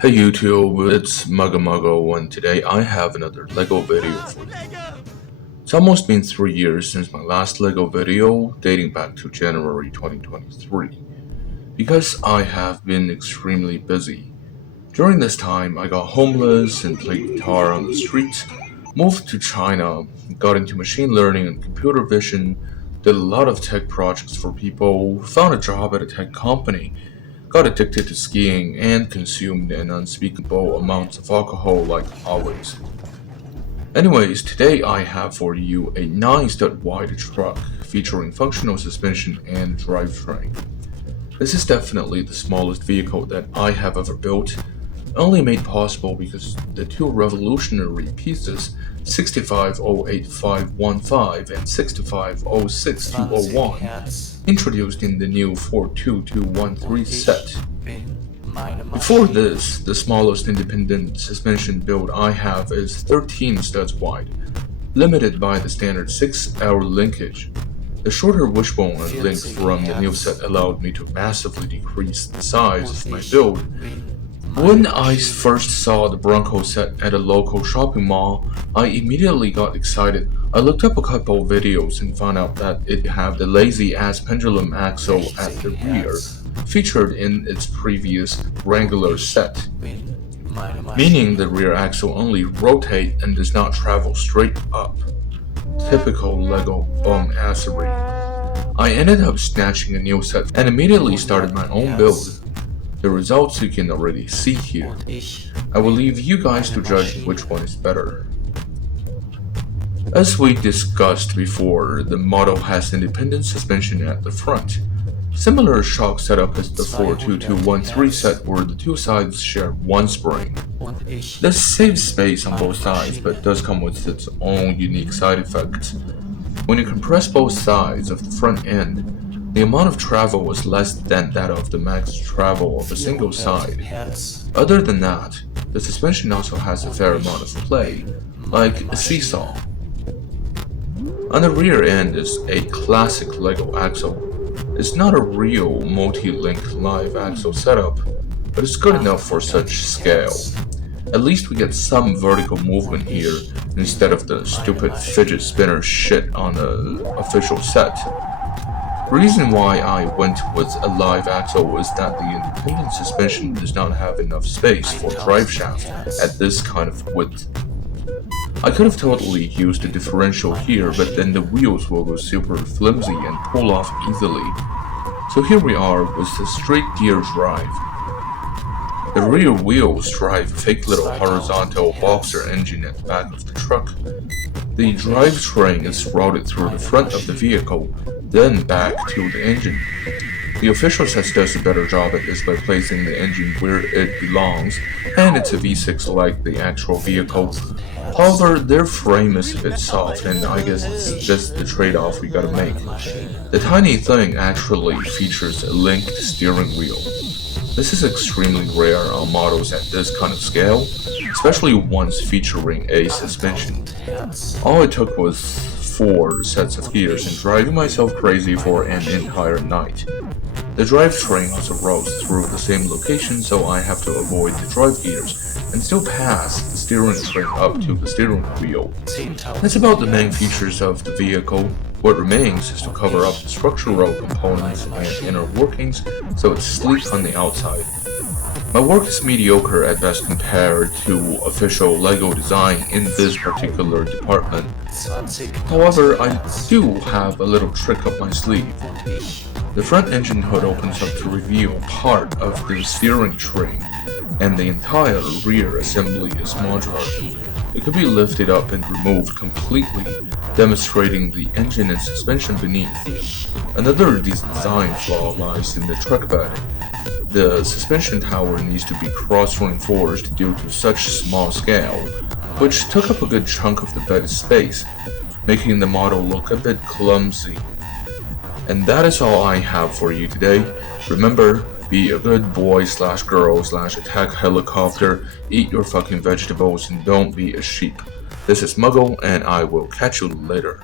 Hey YouTube, it's Mugga and today I have another LEGO video for you. It's almost been 3 years since my last LEGO video, dating back to January 2023, because I have been extremely busy. During this time, I got homeless and played guitar on the streets, moved to China, got into machine learning and computer vision, did a lot of tech projects for people, found a job at a tech company, got addicted to skiing, and consumed an unspeakable amount of alcohol like always. Anyways, today I have for you a 9-stud wide truck featuring functional suspension and drivetrain. This is definitely the smallest vehicle that I have ever built, only made possible because the two revolutionary pieces 6508-515 and 6506-201 introduced in the new 42213 set. Before this, the smallest independent suspension build I have is 13 studs wide, limited by the standard 6-hour linkage. The shorter wishbone length from the new set allowed me to massively decrease the size of my build. When I first saw the Bronco set at a local shopping mall, I immediately got excited. I looked up a couple videos and found out that it had the lazy-ass pendulum axle at the rear, featured in its previous Wrangler set, meaning the rear axle only rotates and does not travel straight up. Typical LEGO bum-assery. I ended up snatching a new set and immediately started my own build. The results you can already see here. I will leave you guys to judge which one is better. As we discussed before, the model has independent suspension at the front. Similar shock setup as the 42213 set where the two sides share one spring. This saves space on both sides but does come with its own unique side effects. When you compress both sides of the front end, the amount of travel was less than that of the max travel of a single side. Other than that, the suspension also has a fair amount of play, like a seesaw. On the rear end is a classic LEGO axle. It's not a real multi-link live axle setup, but it's good enough for such scale. At least we get some vertical movement here instead of the stupid fidget spinner shit on the official set. The reason why I went with a live axle is that the independent suspension does not have enough space for drive shaft at this kind of width. I could have totally used a differential here, but then the wheels will go super flimsy and pull off easily. So here we are with the straight gear drive. The rear wheels drive a fake little horizontal boxer engine at the back of the truck. The drivetrain is routed through the front of the vehicle, then back to the engine. The official set does a better job at this by placing the engine where it belongs, and it's a V6 like the actual vehicle. However, their frame is a bit soft, and I guess it's just the trade-off we gotta make. The tiny thing actually features a linked steering wheel. This is extremely rare on models at this kind of scale, especially ones featuring a suspension. All it took was 4 sets of gears and driving myself crazy for an entire night. The drivetrain also routes through the same location, so I have to avoid the drive gears and still pass the steering train up to the steering wheel. That's about the main features of the vehicle. What remains is to cover up the structural components and inner workings so it's sleek on the outside. My work is mediocre at best compared to official LEGO design in this particular department. However, I do have a little trick up my sleeve. The front engine hood opens up to reveal part of the steering train, and the entire rear assembly is modular. It could be lifted up and removed completely, demonstrating the engine and suspension beneath. Another design flaw lies in the truck bed. The suspension tower needs to be cross-reinforced due to such small scale, which took up a good chunk of the bed space, making the model look a bit clumsy. And that is all I have for you today. Remember, be a good boy/girl/attack helicopter, eat your fucking vegetables, and don't be a sheep. This is Muggle, and I will catch you later.